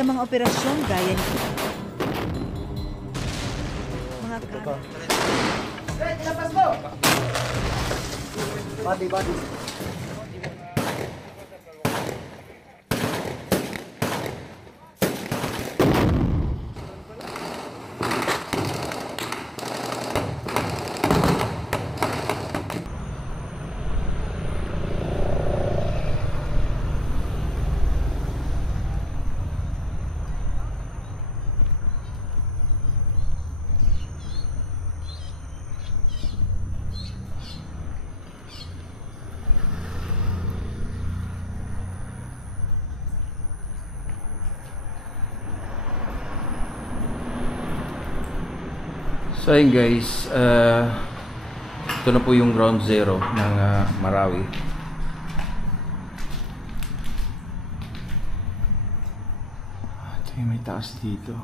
sa mga operasyon gaya nito. Mga Body. So ayun guys, ito na po yung ground zero ng Marawi. Ito yung may taas dito.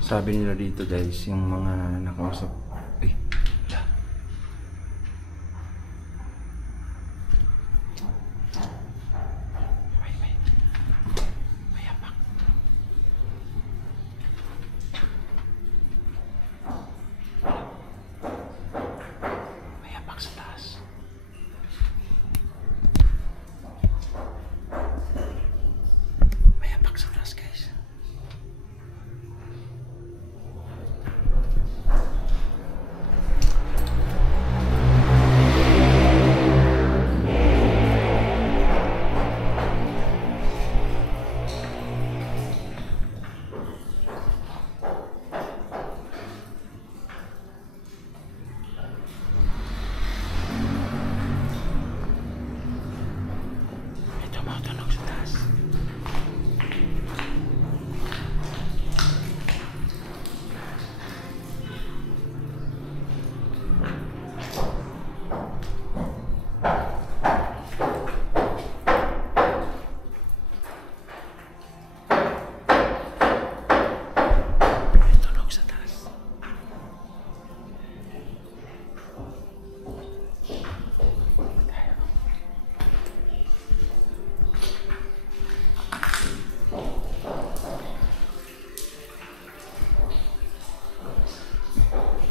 Sabi nila dito guys, yung mga nakausap,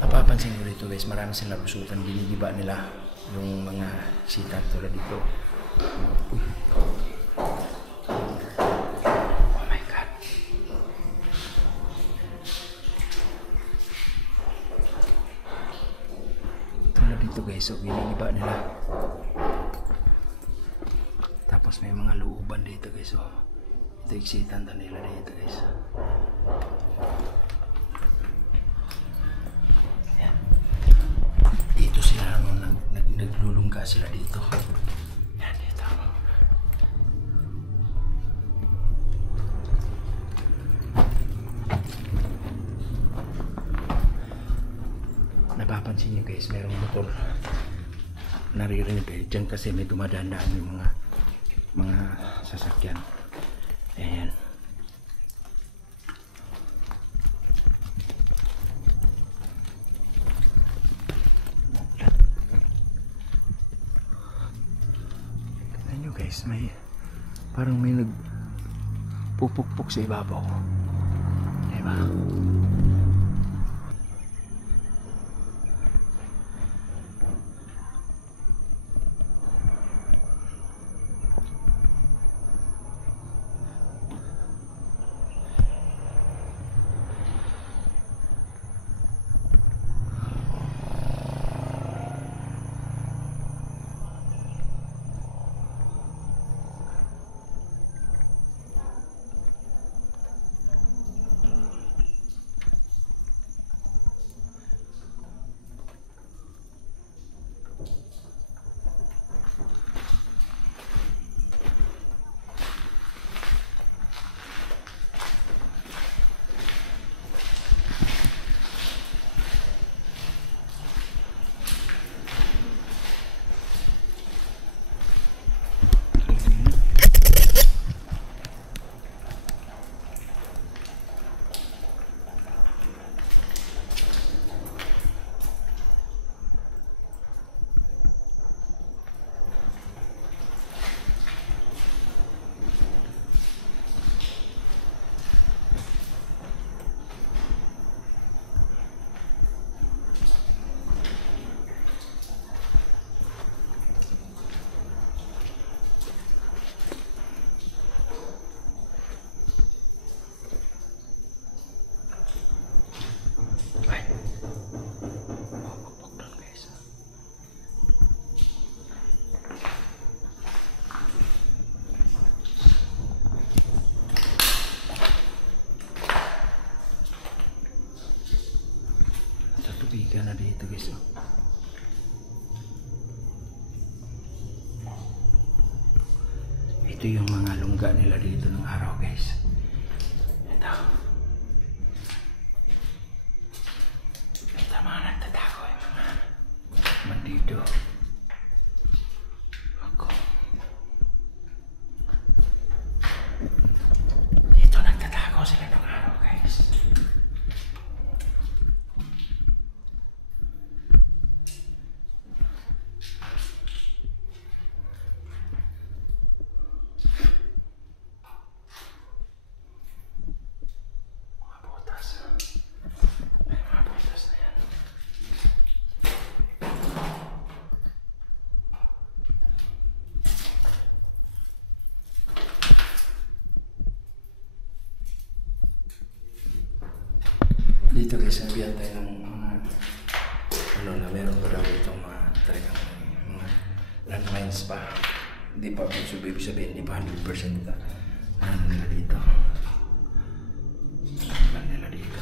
napapansin ko dito guys, marami silang lusutan, binigiba nila yung mga sikat tulad dito. Oh my god. Tulad dito guys, so binigiba nila. Tapos may mga looban dito guys, so ito iksitan nila dito guys. Naglulungga sila dito. Yan, dito. Napapansin nyo guys, merong motor. Naririnig kayo dyan kasi may dumadaan-daan yung mga sasakyan. Ayan. Guys, may parang may nagpupukpok sa ibabaw. Diba? Ito yung mga lungga nila dito ng araw, guys. Ito. Ito mga nagtatago yung mga bandido. Ako. Dito nagtatago sila ng araw, guys. Dito guys, nabihan tayo ng mga ano na meron pa daw itong mga talagang mga landmines pa. Hindi pa ibig sabihin, hindi pa 100% na ano nila dito. Ano nila dito.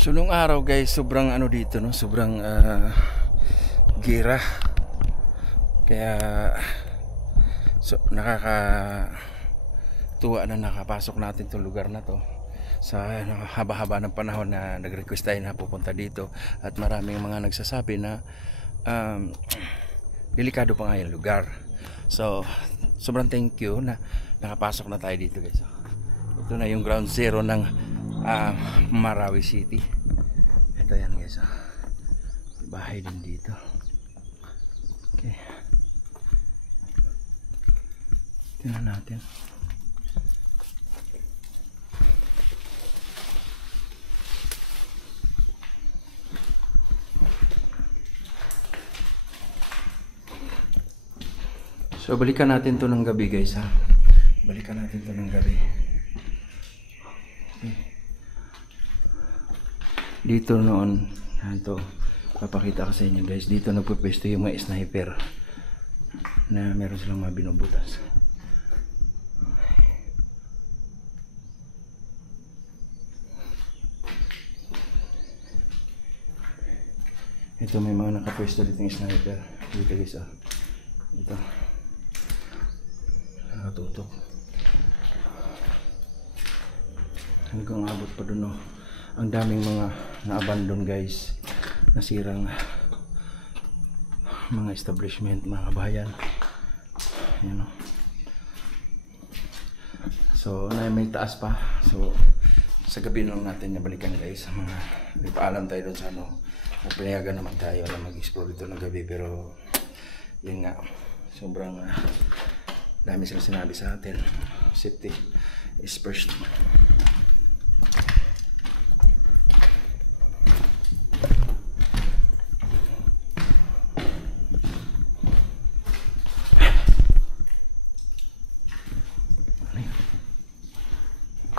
So nung araw guys, sobrang ano dito no, sobrang gira. Kaya so nakakatuwa na nakapasok natin 'tong lugar na to. Sa haba-haba ng panahon na nag-request tayo na pupunta dito at maraming mga nagsasabi na delikado pa nga yung lugar. So sobrang thank you na nakapasok na tayo dito guys. Ito na yung ground zero ng Marawi City. Ito yan guys, bahay din dito. Okay, tingnan natin. So balikan natin to ng gabi guys ha. Balikan natin to ng gabi. Okay. Dito noon, ito, papakita ko sa inyo guys. Dito nagpupwesto yung mga sniper na meron silang mga binubutas. Ito may mga nakapwesto dito yung sniper. Dito guys oh. Ito. Nakatutok. Hanggang abot pa dun oh. Ang daming mga na-abandon guys. Nasirang mga establishment, mga bayan. Ayan oh. So may taas pa. So sa gabi lang natin nabalikan guys. Mga ipaalam tayo dun sa ano. Pinayagan naman tayo na mag-explore dito ng gabi, pero yun nga, sobrang dami silang sinabi sa atin. Safety is first.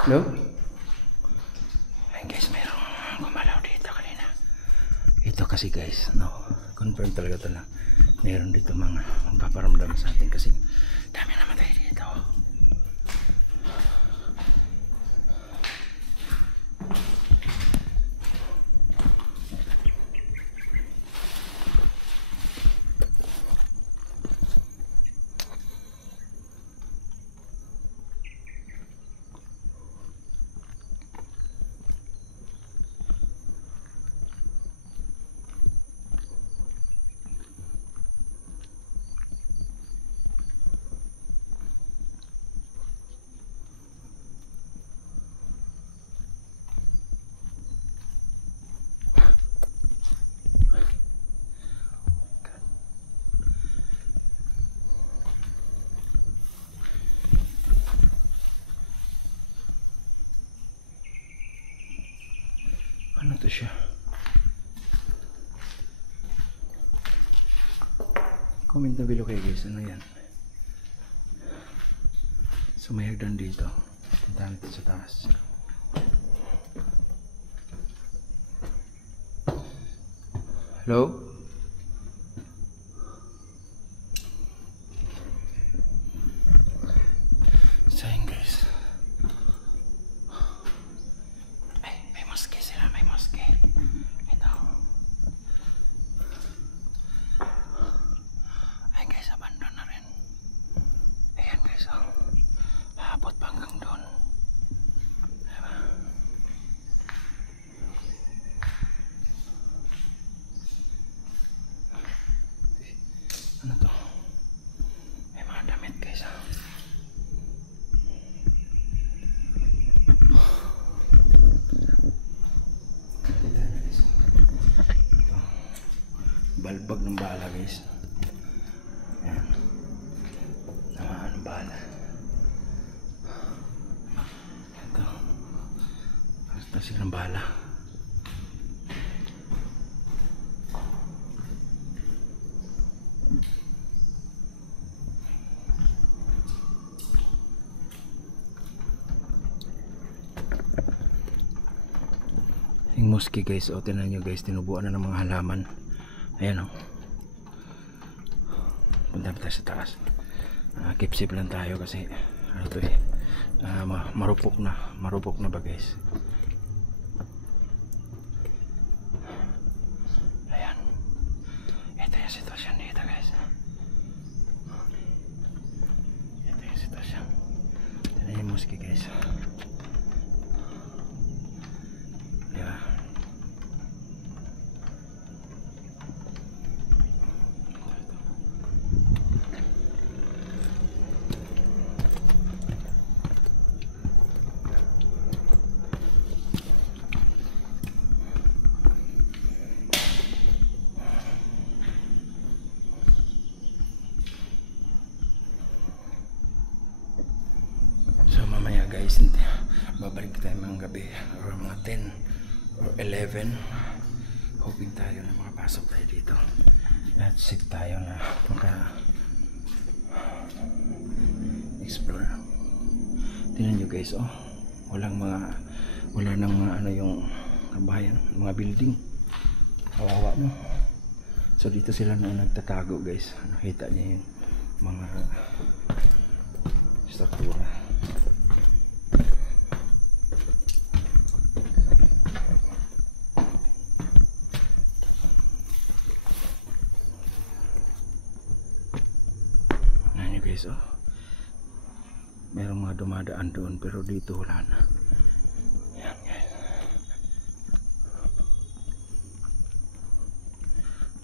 Hello? Ayun guys, mayroong gumalaw dito kanina. Ito kasi guys, no, confirm talaga ito na mayroon dito mga magpaparamdam sa atin kasi dami naman tayo dito. Ano to siya? Comment na below kayo guys, ano yan? So may hagdan dito. Punta natin sa taas. Hello? Sayang guys. May moske sila, may moske. Ito. Ay guys, abandon na rin. Ayan guys, oh. Habot pa hanggang doon. Diba? Ano to? May mga damit guys, oh. Balbag ng bala guys. Ayan. Tamaan ng bala. Ito. Basta silang bala. Yung mosque guys, o tinan nyo guys, tinubuan na ng mga halaman. Ayan o. Punta tayo sa taas. Keep safe lang tayo kasi ano to eh, marupok na ba guys. Ayan. Ito yung sitwasyon dito guys. Ito yung sitwasyon. Ito na yung mosque guys. Diba? So mamaya guys, babalik tayo mga gabi or mga 10 or 11. Hoping tayo na makapasok tayo dito at safe tayo na explore. Tingnan nyo guys, oh. Wala nang mga ano yung kabayan, mga building. Kawawa mo. So dito sila noon nagtatago guys. Nakita niyo yung mga struktura. Ayan guys, oh. Merong mga dumadaan doon pero dito wala na. Ayan guys.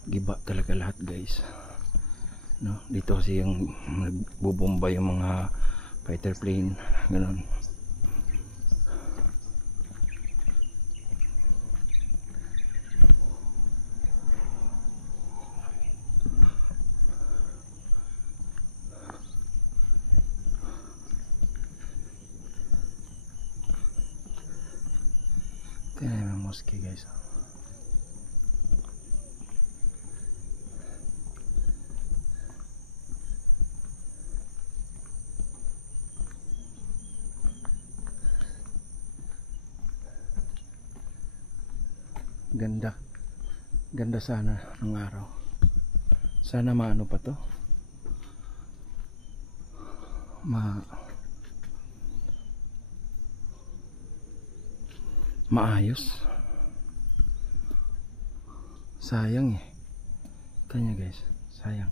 Giba talaga lahat guys. No, dito kasi yung nagbubomba yung mga fighter plane, ganoon. Tingnan yung mosque guys. Ganda sana ng araw. Sana maano pa to, maayos. Sayang eh. Kanya guys, sayang.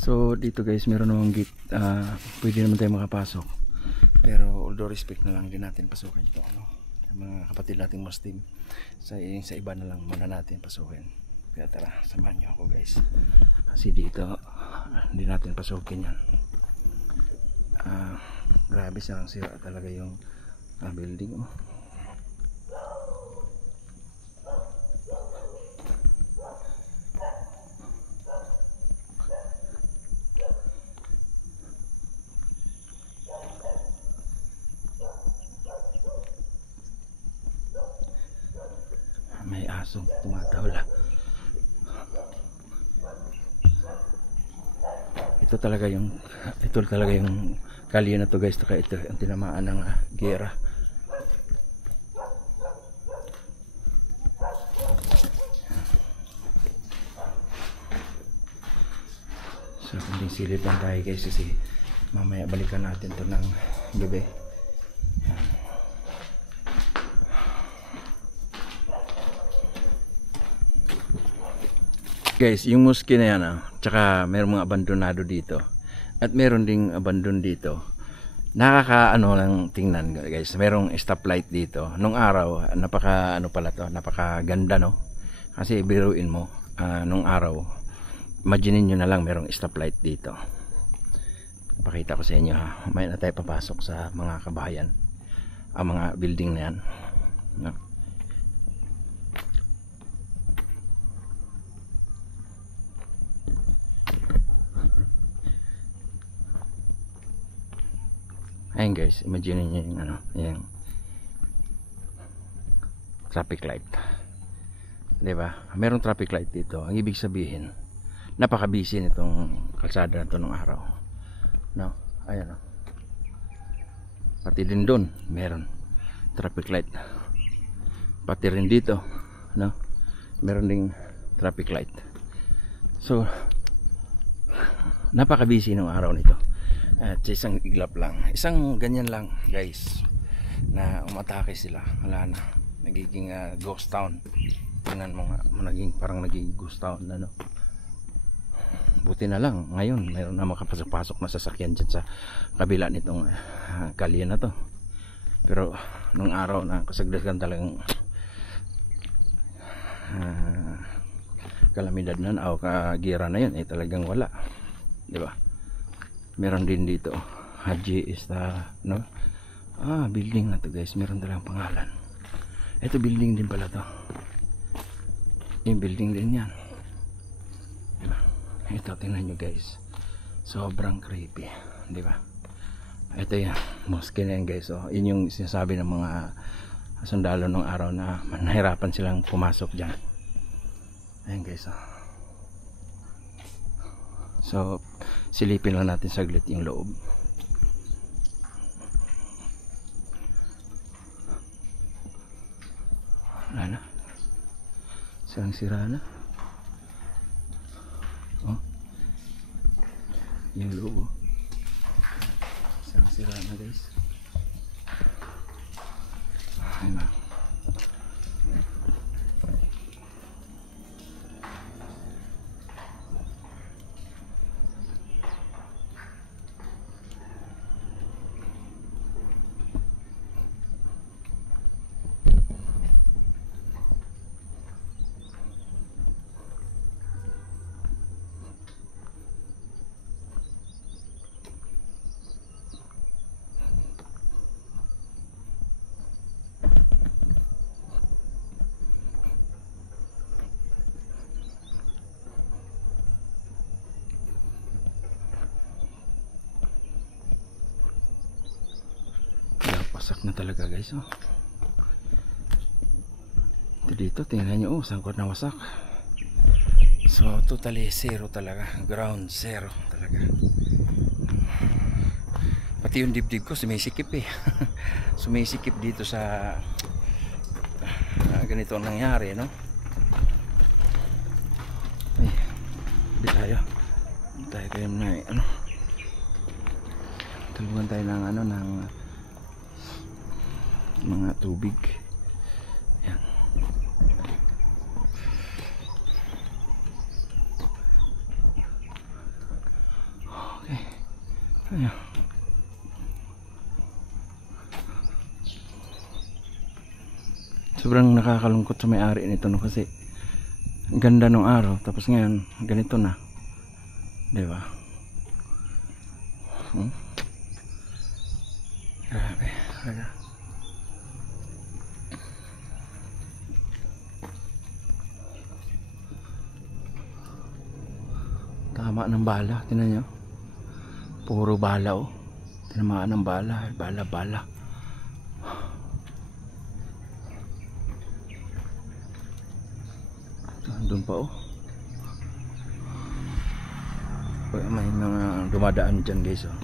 So dito guys, meron namang gate. Pwede naman tayo makapasok. Pero although respect na lang din natin pasukin ito, no? Mga kapatid nating Muslim, sa iba na lang muna natin pasukin. Kaya tara, samahan nyo ako guys. Kasi dito hindi natin pasukin yan. Grabe silang sira talaga yung building, oh. May asong tumatawla. Ito talaga yung kalye na to guys. Ito ang tinamaan ng gera. So kung silip lang tayo guys, kasi mamaya balikan natin to ng gabi. Guys, yung mosque na yan, tsaka meron mga abandonado dito at meron ding abandon dito. Nakakaano lang tingnan guys. Merong stoplight dito. Nung araw, napaka napakaganda, no? Kasi biruin mo, nung araw, imagine nyo na lang merong stoplight dito. Pakita ko sa inyo ha. May na tayo papasok sa mga kabahayan, ang mga building na yan, no? Ayan guys, imagine niyo yung yung traffic light. 'Di ba? Merong traffic light dito. Ang ibig sabihin, napaka-busy nitong kalsada na 'to nung araw. No? Ayan, oh. Pati din doon, meron traffic light. Pati rin dito, no? Meron ding traffic light. So, napaka-busy nung araw nito. At isang iglap lang, isang ganyan lang guys, na umatake sila, wala na, nagiging ghost town. Tingnan mo nga, parang naging ghost town na, no? Buti na lang ngayon mayroon na makapasok-pasok na sasakyan dyan sa kabila nitong kalye na to. Pero nung araw na kasagdagan talagang kalamidad na o kagira na yun, talagang wala, di ba? Meron din dito Haji no? Building na to guys, meron dalang pangalan. Ito building din pala to. Yung building din yan, diba? Ito tingnan nyo guys, sobrang creepy, diba? Ito yan, mosque na yan guys, oh. Yun yung sinasabi ng mga sundalo nung araw na nahirapan silang pumasok dyan. Ayan guys, oh. So silipin lang natin saglit yung loob. Wala na, sirang sira na, oh. Yung loob, oh. Sirang sira na guys. Ayun na. Wasak na talaga guys, oh. Dito tingnan nyo, oh, sangkot na wasak. So totally zero talaga, ground zero talaga. Pati yung dibdib ko sumisikip eh. Sumisikip dito sa ganito ang nangyari, no? Ay, di tayo kayo na ano, tulungan tayo ng ano, ng mga tubig. Yan. Okay. Ayan. Sobrang nakakalungkot sa may-ari nito, no, kasi ganda nung araw tapos ngayon ganito na. 'Di ba? Grabe. Tama ng bala, tingnan nyo. Puro bala, oh. Tinamaan ng bala, bala. Doon pa, oh. May mga dumadaan dyan guys, oh.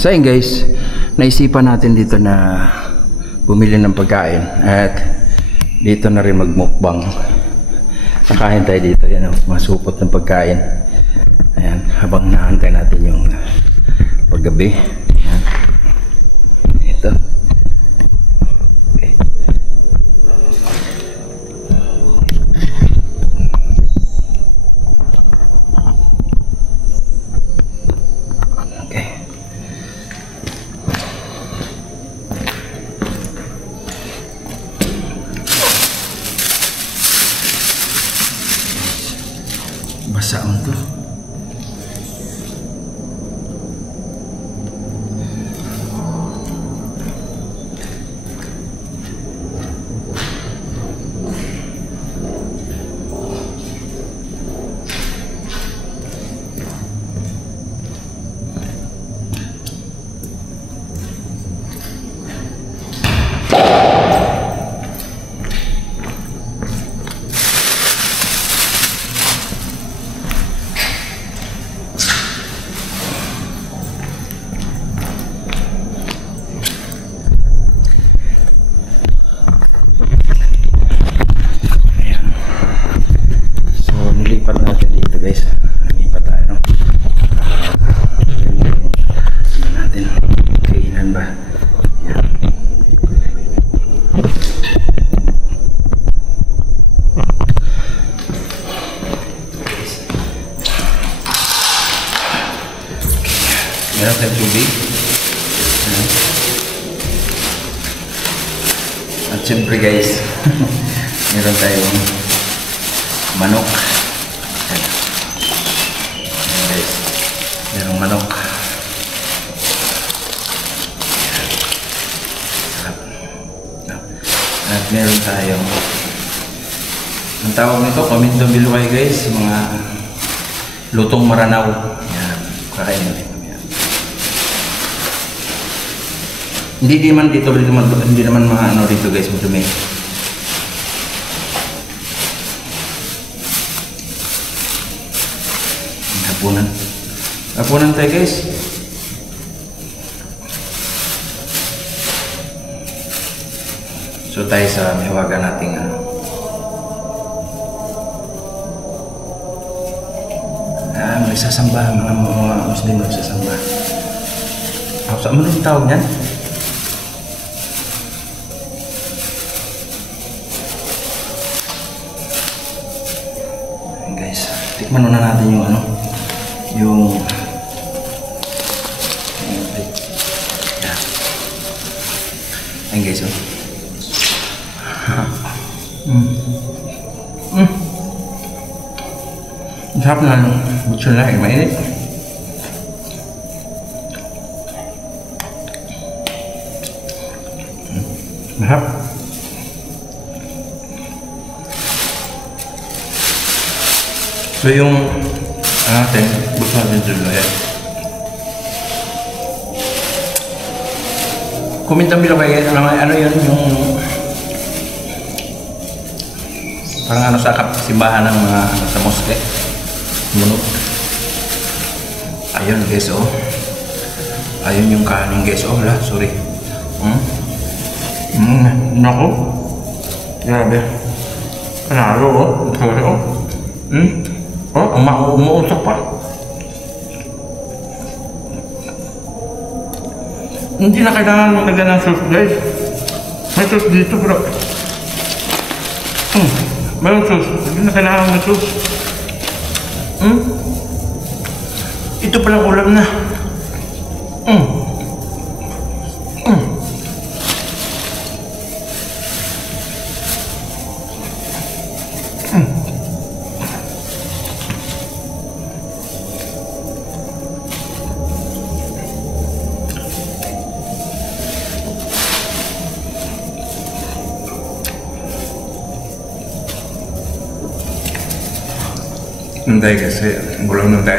So yun guys, naisipan natin dito na bumili ng pagkain at dito na rin magmukbang. Nakain tayo dito, yan, masupot ng pagkain. Ayan, habang naantay natin yung paggabi. Ayan. Ito. Basa mo to. Guys, lumipat tayo, no? Natin kainan ba? Yan. Meron tayong tubig. Yan. At syempre guys, meron tayong manok. Merong manok. Sarap. At meron tayong Ang tawag nito, paminto bilway guys, mga lutong maranaw. Yan, kakain natin. Yan. Hindi naman mga ano dito guys, madumi. Hapunan tayo guys. So tayo sa mihawagan nating nagsasamba, mga Muslim nagsasamba. Sa ano yung tawag niyan? Ayan guys, tikman muna natin yung ano, yung yan. Ayan guys, oh. Sarap na ano, butson na, mainit. Sarap. So yung natin, butson natin dito yan. Kumintang bilo kayo, ano yun, yung parang ano sa simbahan ng mga sa moske. Munot. Ayun guys, oh. Ayun yung kanin guys, oh. Sorry. Naku. Grabe. Panalo, oh. Sorry, oh. Oh, umuusap pa. Hindi na kailangan maglagan ng sauce guys. May sauce dito bro. Mayroong sauce. Hindi na kailangan ng sauce. Ito palang ulam na. Nanti kasi belum nanti.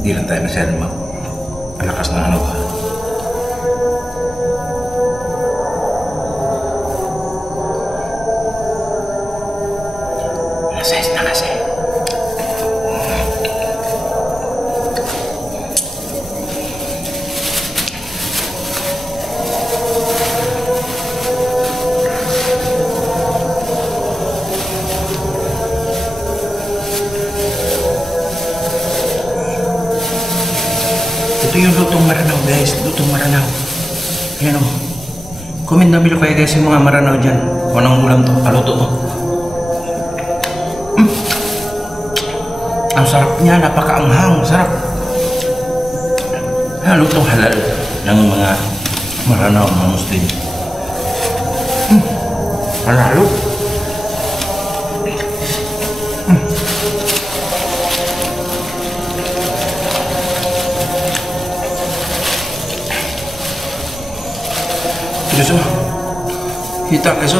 Di lang tayo masyado malakas na ano ka. Alas 6 na kasi. Ito yung lutong maranaw guys, lutong maranaw. Ayan o. Comment na bilo kayo guys yung mga maranaw dyan. Kung anong ulam to, paluto to. Ang sarap niya, napakaanghang, sarap. Lutong halal ng mga maranaw, mga Muslim. Panalo. Guys, kita guys,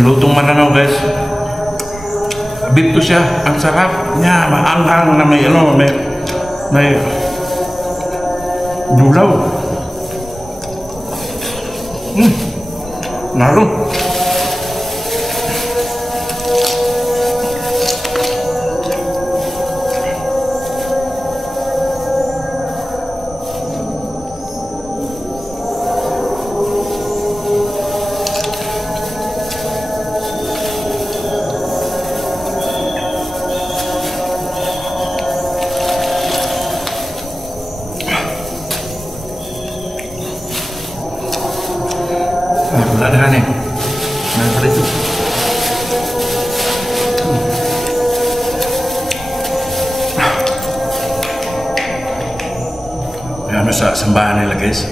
lutong maranaw guys. Beef to siya, ang sarap niya, maanghang na may ano, may dulaw. Lalo. Wala na rin. ano sa sambahan nila guys.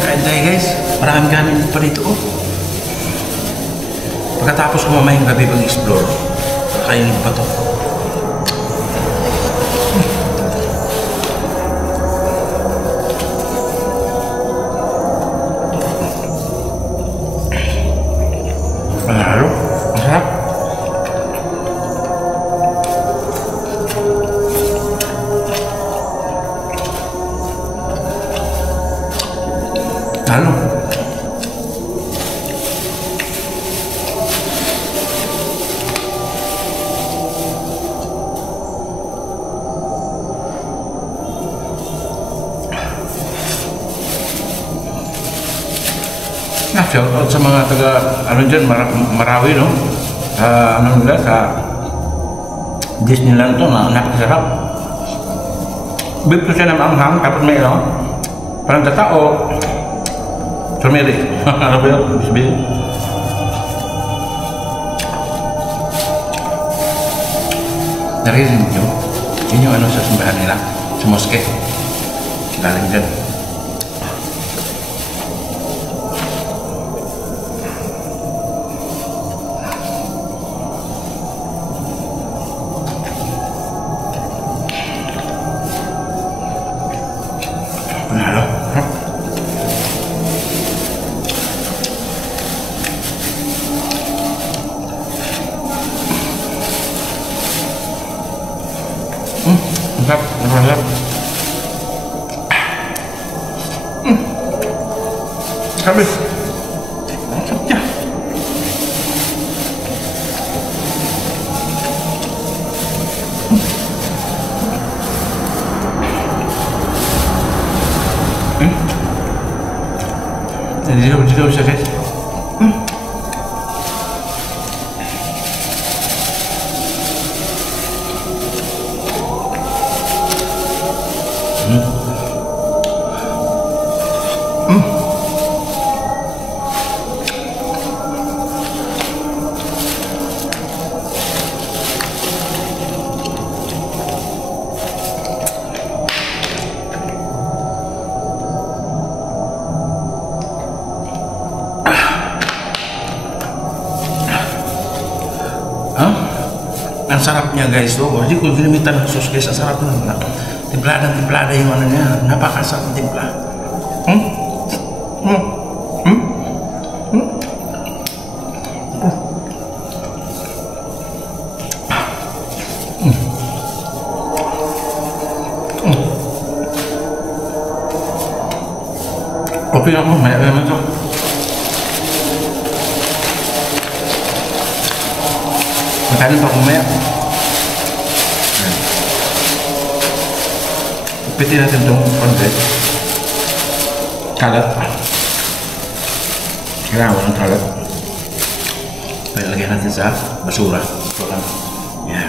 Kain tayo guys. Maraming kanin pa dito oh. Pagkatapos ko mamayang gabi pag-explore, kakainin pa to. Panalo, masarap. Ano? Shout out sa mga taga ano dyan, Marawi no, ano nila sa Disneyland to na napakasarap. Beef to siya na maanghang tapos may ano parang tatao turmeric. Ano ba yun? Bisbis. Narinig nyo yun yung ano sa simbahan nila sa moske galing dyan. Panalo. Mantap, mantap. Habis. Mantapnya. Jadi dia bisa guys. Ang sarapnya guys tuh, jadi kung ginamitan ng sauce guys, ang sarap nun. Timplada yung ano niya, napakasarap ng timpla. Kopi ako, banyak naman ito. Makanin pa kumaya. Ipitin natin itong konti. Kalat. Kailangan mo ng kalat. Kaya lagyan natin sa basura. Ito lang. Yan.